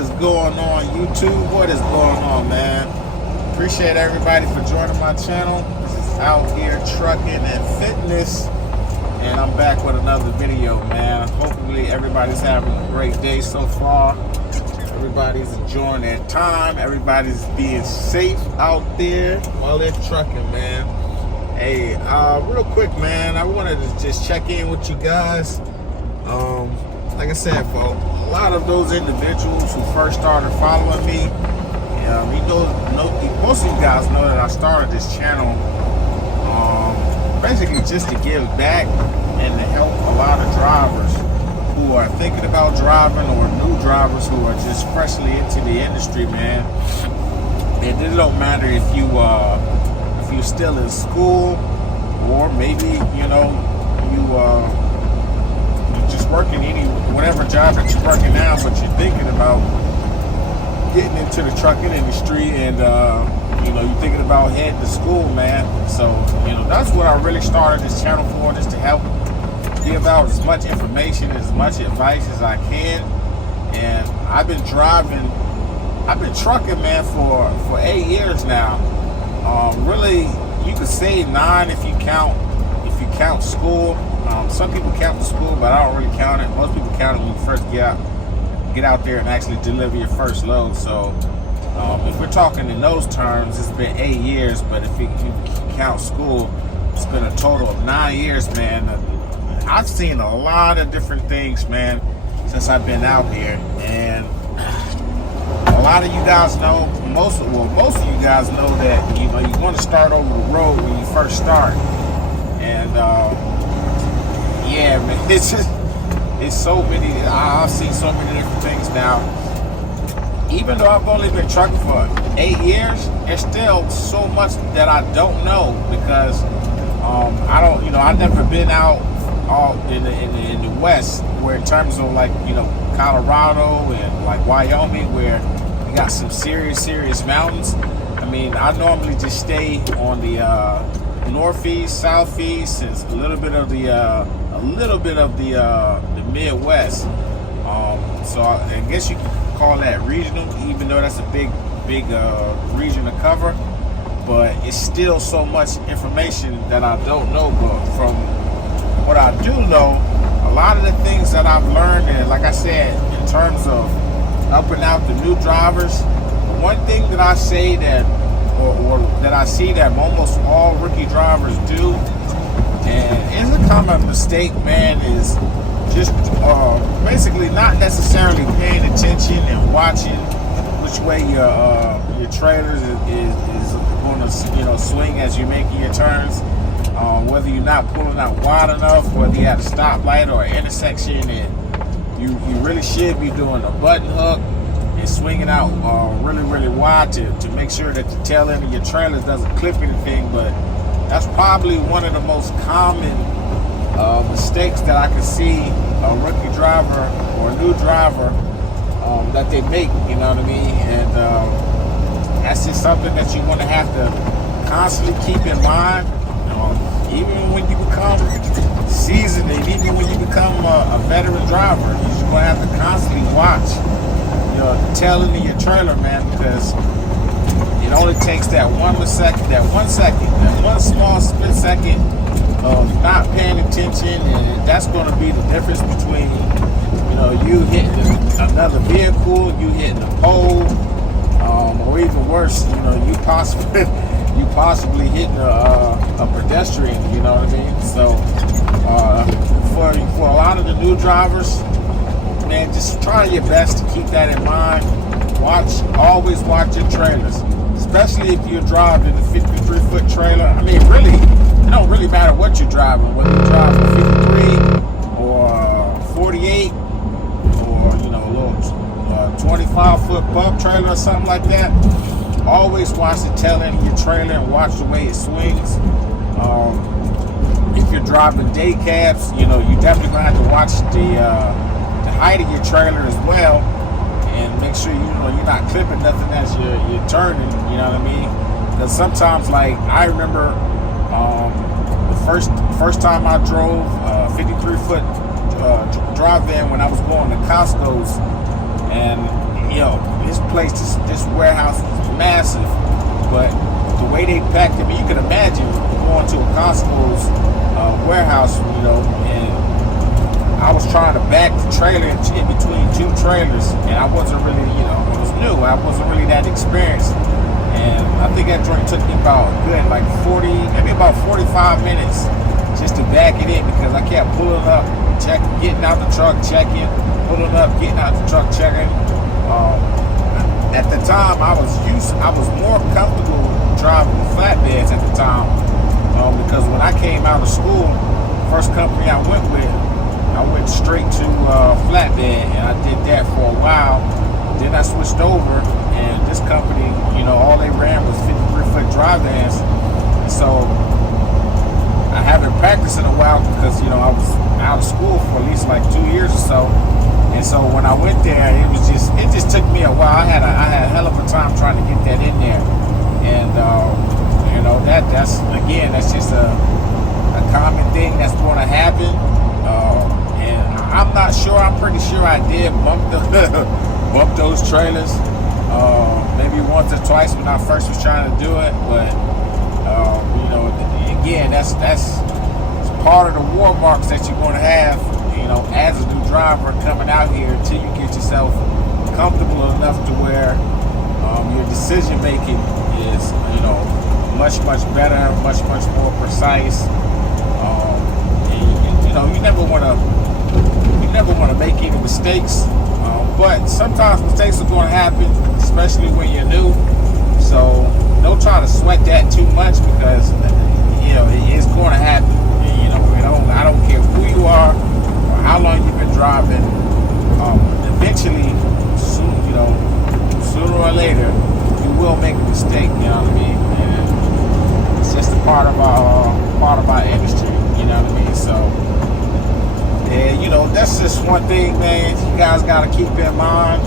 is going on, YouTube? What is going on, man? Appreciate everybody for joining my channel. This is Out Here Trucking and Fitness, and I'm back with another video, man. Hopefully everybody's having a great day so far. Everybody's enjoying their time. Everybody's being safe out there while they're trucking, man. Hey, real quick, man, I wanted to just check in with you guys. Like I said, for a lot of those individuals who first started following me, most of you guys know that I started this channel basically just to give back and to help a lot of drivers who are thinking about driving, or new drivers who are just freshly into the industry, man. And it don't matter if you're still in school, or maybe you're just working whatever job that you're working now, but you're thinking about getting into the trucking industry, and you're thinking about heading to school, man. So that's what I really started this channel for, just to help give out as much information, as much advice as I can. And I've been trucking, man, for 8 years now. Really, you could say 9 if you count school. Some people count the school, but I don't really count it. Most people count it when you first get out there and actually deliver your first load. So if we're talking in those terms, it's been 8 years. But if you count school, it's been a total of 9 years, man. I've seen a lot of different things, man, since I've been out here. And a lot of you guys know, most of you guys know that you want to start over the road when you first start. And yeah, man, it's so many. I've seen so many different things now. Even though I've only been trucking for 8 years, there's still so much that I don't know, because I've never been out in the West, where in terms of Colorado and like Wyoming, where you got some serious mountains. I mean, I normally just stay on the northeast, southeast, and a little bit of the Midwest. So I guess you could call that regional, even though that's a big region to cover. But it's still so much information that I don't know. But from what I do know, a lot of the things that I've learned, and like I said, in terms of helping out the new drivers, one thing that I say that that I see that almost all rookie drivers do, and it's a common mistake, man, is just basically not necessarily paying attention and watching which way your trailer is going to swing as you're making your turns. Whether you're not pulling out wide enough, whether you're at a stoplight or an intersection, and you really should be doing a button hook and swinging out really wide to make sure that the tail end of your trailer doesn't clip anything. But that's probably one of the most common mistakes that I can see a rookie driver or a new driver that they make, you know what I mean? And that's just something that you're going to have to constantly keep in mind. Even when you become seasoned, and even when you become a veteran driver, you're just going to have to constantly watch the tail end of your trailer, man, because it only takes that one small split second of not paying attention, and that's going to be the difference between you hitting another vehicle, you hitting a pole, or even worse, you possibly hitting a pedestrian, you know what I mean? So for a lot of the new drivers, man, just try your best to keep that in mind. Always watch your trailers, especially if you're driving a 53-foot trailer. I mean, really, it don't really matter what you're driving, whether you're driving a 53 or 48 or a little 25-foot bump trailer or something like that. Always watch the tail end of your trailer and watch the way it swings. If you're driving day cabs, you definitely gonna have to watch the height of your trailer as well, and make sure you're not clipping nothing as you're turning. You know what I mean? Because sometimes, like I remember, the first time I drove a 53-foot drive-in when I was going to Costco's, and this place, this warehouse was massive, but the way they packed it, you can imagine going to a Costco's warehouse, and I was trying to back the trailer in between two trailers, and I wasn't really, it was new. I wasn't really that experienced, and I think that joint took me about like 45 minutes just to back it in, because I kept pulling up, getting out the truck, checking, pulling up, getting out the truck, checking. At the time, I was more comfortable driving the flatbeds at the time, because when I came out of school, first company I went with, I went straight to flatbed, and I did that for a while. Then I switched over, and this company, all they ran was 53-foot dry vans. And so I haven't practiced in a while because I was out of school for at least like 2 years or so. And so when I went there, it just took me a while. I had a hell of a time trying to get that in there, and that's just a common thing that's going to happen. And I'm not sure. I'm pretty sure I did bump those trailers, maybe once or twice when I first was trying to do it. But again, that's part of the war marks that you're going to have, as a new driver coming out here, until you get yourself comfortable enough to where your decision making is, much better, much more precise. And you never want to make any mistakes, but sometimes mistakes are going to happen, especially when you're new. So don't try to sweat that too much, because it is going to happen. I don't care who you are or how long you've been driving. Eventually, sooner or later, you will make a mistake. You know what I mean? And it's just a part of our industry. You know what I mean? So, yeah, that's just one thing, man. You guys got to keep in mind.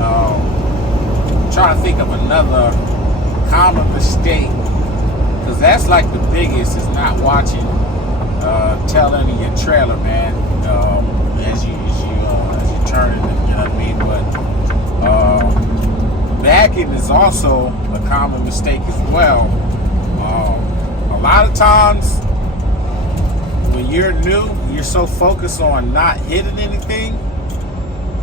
I'm trying to think of another common mistake, because that's like the biggest, is not watching tailing in your trailer, man. As you turn it, you know what I mean? But backing is also a common mistake as well. A lot of times when you're new, you're so focused on not hitting anything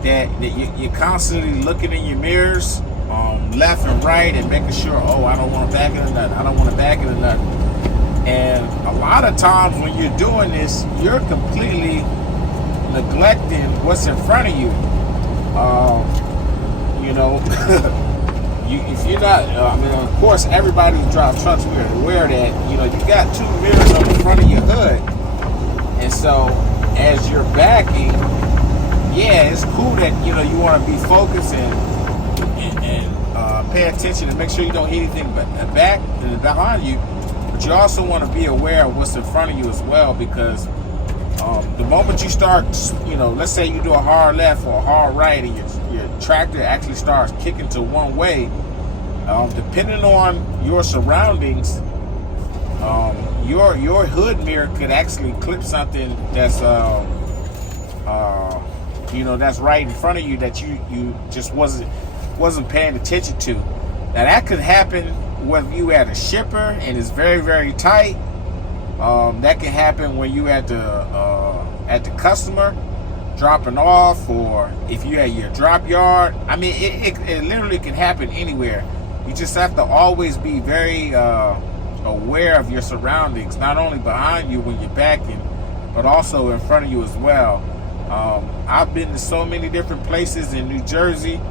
that you're constantly looking in your mirrors, left and right, and making sure, I don't want to back into nothing. I don't want to back into nothing. And a lot of times when you're doing this, you're completely neglecting what's in front of you. If you're not, of course, everybody who drives trucks, we're aware that, you got two mirrors on the front of your hood. And so as you're backing, yeah, it's cool that, you want to be focused and pay attention and make sure you don't hit anything but back and behind you. But you also want to be aware of what's in front of you as well, because the moment you start, let's say you do a hard left or a hard right, and your tractor actually starts kicking to one way, depending on your surroundings, your hood mirror could actually clip something that's that's right in front of you that you just wasn't paying attention to. Now that could happen whether you at a shipper and it's very, very tight. That can happen when you at the customer dropping off, or if you at your drop yard. I mean, it literally can happen anywhere. You just have to always be very aware of your surroundings, not only behind you when you're backing, but also in front of you as well. I've been to so many different places in New Jersey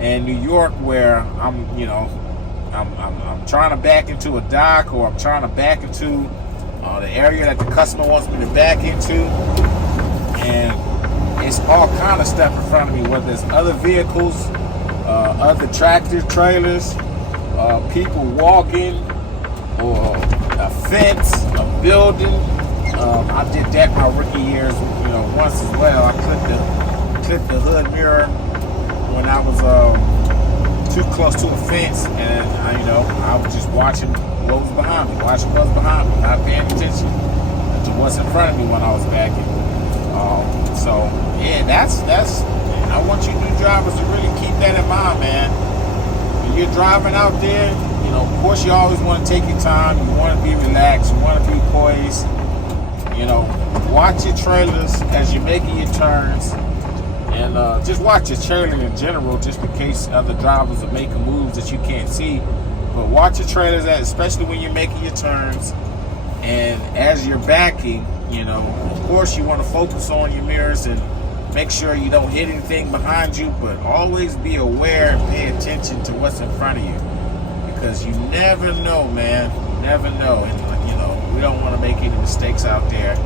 and New York where I'm trying to back into a dock, or I'm trying to back into the area that the customer wants me to back into, and it's all kind of stuff in front of me, whether it's other vehicles, other tractor trailers, people walking, or a fence, a building. I did that my rookie years, once as well. I clipped the hood mirror when I was too close to a fence, and I was just watching what was behind me, not paying attention to what's in front of me when I was backing. So yeah, that's I want you new drivers to really keep that in mind, man. When you're driving out there, you know, of course you always want to take your time. You want to be relaxed. You want to be poised. You know, watch your trailers as you're making your turns. And just watch your trailer in general, just in case other drivers are making moves that you can't see. But watch your trailers, especially when you're making your turns. And as you're backing, you know, of course you want to focus on your mirrors and make sure you don't hit anything behind you, but always be aware and pay attention to what's in front of you. Because you never know, man. You never know. And, you know, we don't want to make any mistakes out there.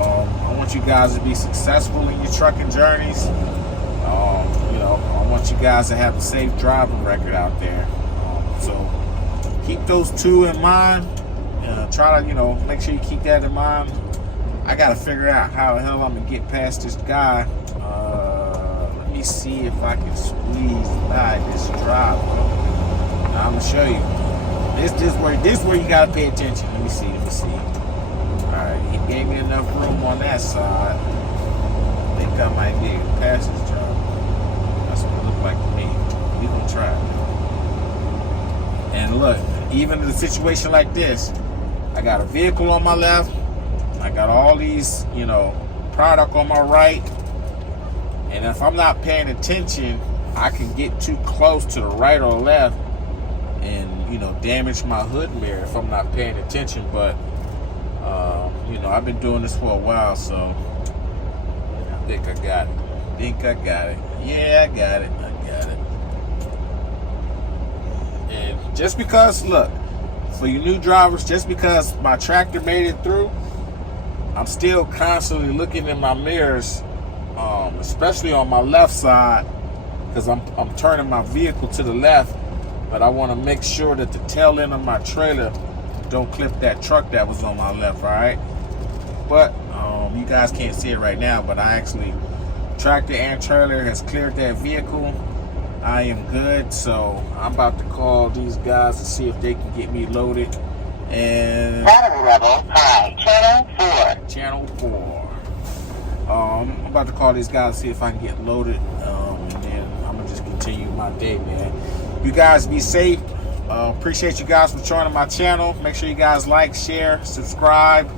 I want you guys to be successful in your trucking journeys. You know, I want you guys to have a safe driving record out there. So keep those two in mind. Try to, you know, make sure you keep that in mind. I got to figure out how the hell I'm going to get past this guy. Let me see if I can squeeze by this driver. Now, I'm going to show you. This is where you got to pay attention. Let me see. Alright, he gave me enough room on that side. I think I might be able to pass this job. That's what it looked like to me. We gonna try it. And look, even in a situation like this, I got a vehicle on my left. I got all these, you know, product on my right. And if I'm not paying attention, I can get too close to the right or left and, you know, damage my hood mirror if I'm not paying attention. But you know, I've been doing this for a while, so I think I got it. Yeah, I got it. And just because, look, for you new drivers, just because my tractor made it through, I'm still constantly looking in my mirrors, especially on my left side, because I'm turning my vehicle to the left, but I want to make sure that the tail end of my trailer don't clip that truck that was on my left, all right? But you guys can't see it right now, but I actually, tractor and trailer has cleared that vehicle. I am good, so I'm about to call these guys to see if they can get me loaded. And battery level high, channel 4. I'm about to call these guys to see if I can get loaded, and then I'm gonna just continue my day, man. You guys be safe. Appreciate you guys for joining my channel. Make sure you guys like, share, subscribe.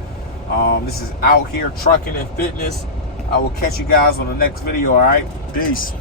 This is Out Here Trucking and Fitness. I will catch you guys on the next video, all right? Peace.